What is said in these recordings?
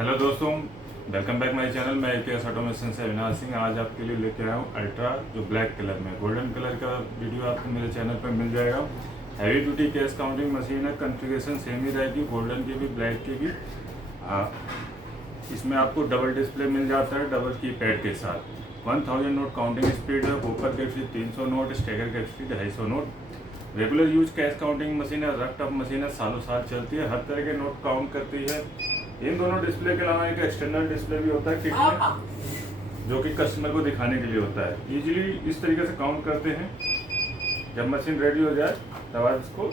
Hello दोस्तों, welcome back my channel. मैं AKS automation से अविनाश सिंह। आज आपके लिए लेके आया हूँ अल्ट्रा, जो ब्लैक कलर में, गोल्डन कलर का वीडियो आपको मेरे चैनल पर मिल जाएगा। Heavy duty cash counting machine है। कॉन्फ़िगरेशन सेम ही रहेगी, गोल्डन की भी ब्लैक की भी। इसमें आपको डबल डिस्प्ले मिल जाता है, डबल कीपैड के साथ। 1000 नोट काउंटिंग स्पीड है, ऊपर capacity 300 note, stagger capacity 250 note. Regular use cash counting machine है, रफ टफ मशीन है, सालों साल चलती है, हर तरह के नोट काउंट करती है। इन दोनों डिस्प्ले के अलावा एक एक्सटर्नल डिस्प्ले भी होता है किट में, जो कि कस्टमर को दिखाने के लिए होता है। इजीली इस तरीके से काउंट करते हैं। जब मशीन रेडी हो जाए तब आप इसको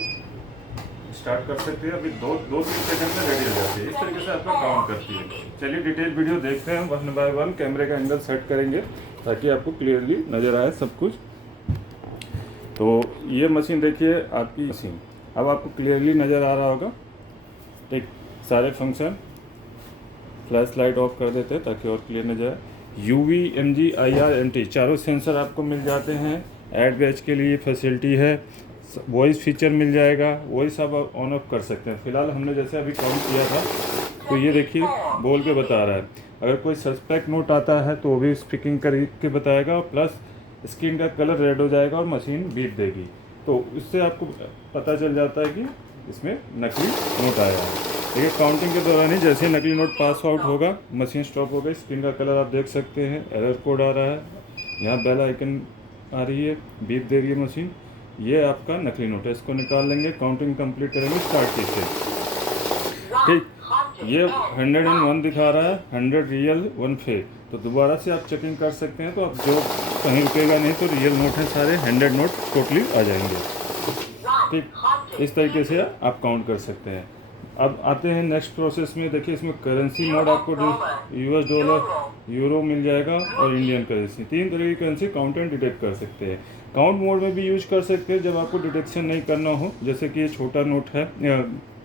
स्टार्ट कर सकते हैं। अभी दो तीन सेकंड में रेडी हो जाती है। इस तरीके से आपका काउंट करती है। चलिए डिटेल वीडियो देखते हैं। 1 बाय 1 कैमरे का एंगल सेट करेंगे ताकि आपको क्लियरली नज़र आए सब कुछ। तो ये मशीन देखिए, आपकी मशीन अब आपको क्लियरली नज़र आ रहा होगा। ठीक, सारे फंक्शन, फ्लैश लाइट ऑफ कर देते हैं ताकि और क्लियर नजर आए। UV, MG, IR, MT चारों सेंसर आपको मिल जाते हैं। ऐड बैच के लिए फैसिलिटी है। वॉइस फीचर मिल जाएगा, वॉइस आप ऑन ऑफ कर सकते हैं। फिलहाल हमने जैसे अभी काउंट किया था तो ये देखिए बोल के बता रहा है। अगर कोई सस्पेक्ट नोट आता है तो वो भी स्पीकिंग करके बताएगा, और प्लस स्क्रीन का कलर रेड हो जाएगा और मशीन बीप देगी। तो इससे आपको पता चल जाता है कि इसमें नकली नोट आया है। देखिए काउंटिंग के दौरान ही जैसे नकली नोट पास आउट होगा, मशीन स्टॉप हो गई। स्क्रीन का कलर आप देख सकते हैं, एरर कोड आ रहा है, यहाँ बेल आइकन आ रही है, बीप दे रही है मशीन। ये आपका नकली नोट है, इसको निकाल लेंगे। काउंटिंग कंप्लीट करेंगे स्टार्ट की से। ठीक, ये 101 दिखा रहा है, 100 रियल 1 फेक। तो दोबारा से आप चेकिंग कर सकते हैं। तो आप जो कहीं रुकेगा नहीं, तो रियल नोट है सारे, 100 नोट टोटली आ जाएंगे। ठीक, इस तरीके से आप काउंट कर सकते हैं। अब आते हैं नेक्स्ट प्रोसेस में। देखिए इसमें करेंसी मोड आपको US डॉलर, यूरो मिल जाएगा, और इंडियन करेंसी। 3 तरह की करेंसी काउंट एंड डिटेक्ट कर सकते हैं। काउंट मोड में भी यूज कर सकते हैं जब आपको डिटेक्शन नहीं करना हो। जैसे कि ये छोटा नोट है,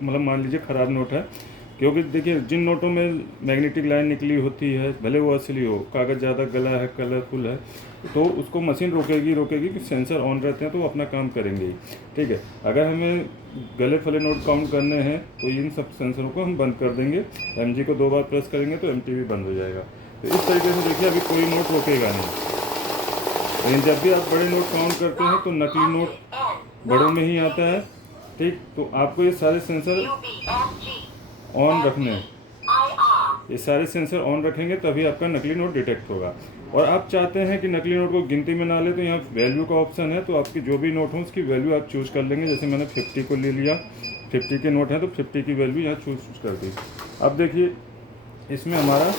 मतलब मान लीजिए ख़राब नोट है, क्योंकि देखिए जिन नोटों में मैग्नेटिक लाइन निकली होती है, भले वो असली हो, कागज़ ज़्यादा गला है, कलरफुल है, तो उसको मशीन रोकेगी कि सेंसर ऑन रहते हैं तो वो अपना काम करेंगे ही। ठीक है, अगर हमें गले फले नोट काउंट करने हैं तो इन सब सेंसरों को हम बंद कर देंगे। MG को 2 बार प्रेस करेंगे तो MT भी बंद हो जाएगा। तो इस तरीके से देखिए अभी कोई नोट रोकेगा नहीं। लेकिन जब भी आप बड़े नोट काउंट करते हैं तो नकली नोट बड़ों में ही आता है। ठीक, तो आपको ये सारे सेंसर ऑन रखने हैं। ये सारे सेंसर ऑन रखेंगे तभी आपका नकली नोट डिटेक्ट होगा। और आप चाहते हैं कि नकली नोट को गिनती में ना ले, तो यहाँ वैल्यू का ऑप्शन है। तो आपकी जो भी नोट हो उसकी वैल्यू आप चूज़ कर लेंगे। जैसे मैंने 50 को ले लिया, 50 के नोट हैं तो 50 की वैल्यू यहाँ चूज कर दी। अब देखिए इसमें हमारा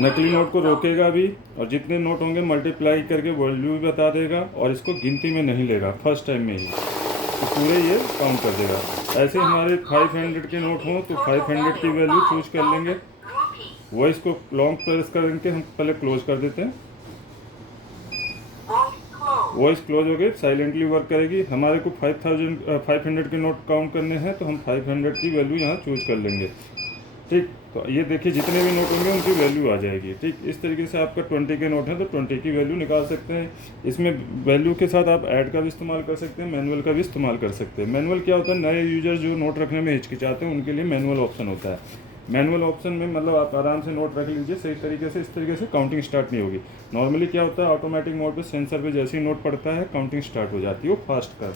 नकली नोट को रोकेगा भी, और जितने नोट होंगे मल्टीप्लाई करके वैल्यू भी बता देगा, और इसको गिनती में नहीं लेगा फर्स्ट टाइम में ही, तो पूरे ये काउंट कर देगा। ऐसे हमारे 500 के नोट हों तो 500 की वैल्यू चूज कर लेंगे। वॉइस को लॉन्ग प्रेस करके हम पहले क्लोज कर देते हैं। वॉइस क्लोज हो गई, साइलेंटली वर्क करेगी। हमारे को 500 के नोट काउंट करने हैं तो हम 500 की वैल्यू यहाँ चूज कर लेंगे। ठीक, तो ये देखिए जितने भी नोट होंगे उनकी वैल्यू आ जाएगी। ठीक, इस तरीके से आपका 20 के नोट है तो 20 की वैल्यू निकाल सकते हैं। इसमें वैल्यू के साथ आप ऐड का भी इस्तेमाल कर सकते हैं, मैनुअल का भी इस्तेमाल कर सकते हैं। मैनुअल क्या होता है, नए यूजर जो नोट रखने में हिचकिचाते हैं उनके लिए मैनुअल ऑप्शन होता है। मैनुअल ऑप्शन में मतलब आप आराम से नोट रख लीजिए सही तरीके से। इस तरीके से काउंटिंग स्टार्ट नहीं होगी। नॉर्मली क्या होता है, ऑटोमेटिक मोड पे सेंसर पे जैसे ही नोट पड़ता है काउंटिंग स्टार्ट हो जाती है, वो फास्ट कर।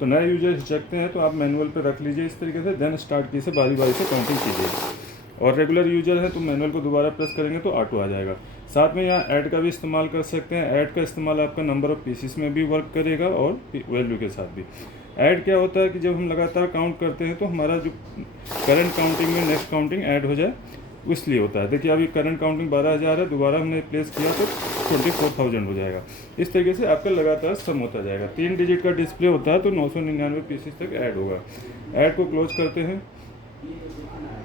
तो नए यूजर हिचकते हैं तो आप मैनुअल पे रख लीजिए इस तरीके से, देन स्टार्ट की से बारी बारी से काउंटिंग कीजिए। और रेगुलर यूजर है तो मैनुअल को दोबारा प्रेस करेंगे तो ऑटो आ जाएगा। साथ में यहाँ ऐड का भी इस्तेमाल कर सकते हैं। ऐड का इस्तेमाल आपका नंबर ऑफ पीसीस में भी वर्क करेगा और वैल्यू के साथ भी। ऐड क्या होता है कि जब हम लगातार काउंट करते हैं तो हमारा जो करंट काउंटिंग में नेक्स्ट काउंटिंग ऐड हो जाए, इसलिए होता है। देखिए अभी करंट काउंटिंग 12,000 है, दोबारा हमने प्लेस किया तो 24,000 हो जाएगा। इस तरीके से आपका लगातार सम होता जाएगा। 3 डिजिट का डिस्प्ले होता है तो 999 पीसीस तक ऐड होगा। ऐड को क्लोज करते हैं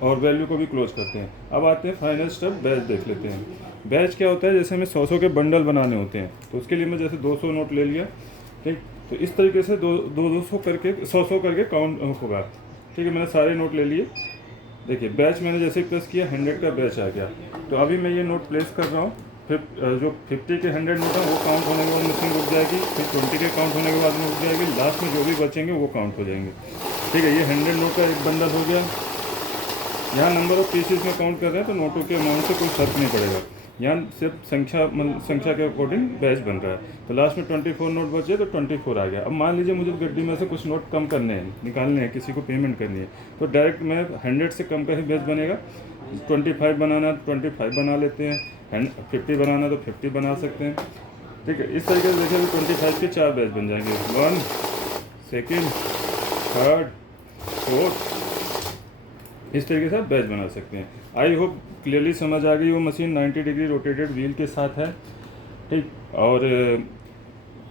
और वैल्यू को भी क्लोज करते हैं। अब आते हैं फाइनल स्टेप, बैच देख लेते हैं। बैच क्या होता है, जैसे हमें 100 के बंडल बनाने होते हैं तो उसके लिए मैं जैसे 200 नोट ले लिया। ठीक, तो इस तरीके से 200 करके 100 करके काउंट होगा। ठीक है, मैंने सारे नोट ले लिए। देखिए बैच मैंने जैसे प्रेस किया 100 का बैच आ गया। तो अभी मैं ये नोट प्लेस कर रहा हूँ। फिर जो 50 के 100 नोट है वो काउंट होने के बाद मशीन रुक जाएगी। फिर 20 के काउंट होने के बाद में रुक जाएगी। लास्ट में जो भी बचेंगे वो काउंट हो जाएंगे। ठीक है, ये 100 नोट का एक बंडल हो गया। यहाँ नंबर ऑफ पीसेस में काउंट कर रहे हैं तो नोटों के अमाउंट से कोई फर्क नहीं पड़ेगा। यहाँ सिर्फ संख्या के अकॉर्डिंग बैच बन रहा है। तो लास्ट में 24 नोट बचे तो 24 आ गया। अब मान लीजिए मुझे गड्डी में से कुछ नोट कम करने हैं, निकालने हैं, किसी को पेमेंट करनी है, तो डायरेक्ट मैं 100 से कम का ही बैच बनेगा। 25 बनाना तो 25 बना लेते हैं, 50 बनाना तो 50 बना सकते हैं। ठीक है, इस तरीके से देखिए 25 के 4 बैच बन जाएंगे, 1, 2, 3, 4, इस तरीके से आप बैच बना सकते हैं। आई होप क्लियरली समझ आ गई। वो मशीन 90 डिग्री रोटेटेड व्हील के साथ है, ठीक, और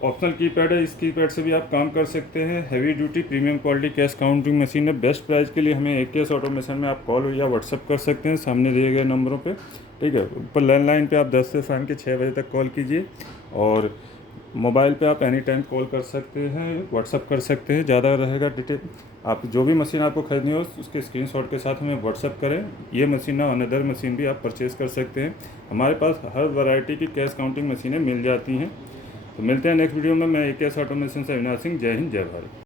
ऑप्शनल कीपैड है। इस कीपैड से भी आप काम कर सकते हैं। Heavy duty premium quality cash counting machine है। बेस्ट प्राइस के लिए हमें AKS ऑटोमेशन में आप कॉल या व्हाट्सअप कर सकते हैं सामने दिए गए नंबरों पे, ठीक है। ऊपर लैंडलाइन पे आप 10 से शाम के 6 बजे तक कॉल कीजिए, और मोबाइल पे आप एनी टाइम कॉल कर सकते हैं, व्हाट्सअप कर सकते हैं। ज़्यादा रहेगा डिटेल, आप जो भी मशीन आपको खरीदनी हो उसके स्क्रीनशॉट के साथ हमें व्हाट्सअप करें। ये मशीन ना अनदर मशीन भी आप परचेज़ कर सकते हैं। हमारे पास हर वैरायटी की कैश काउंटिंग मशीनें मिल जाती हैं। तो मिलते हैं नेक्स्ट वीडियो में। मैं AKS ऑटोमेशन से अविनाश सिंह। जय हिंद, जय भारत।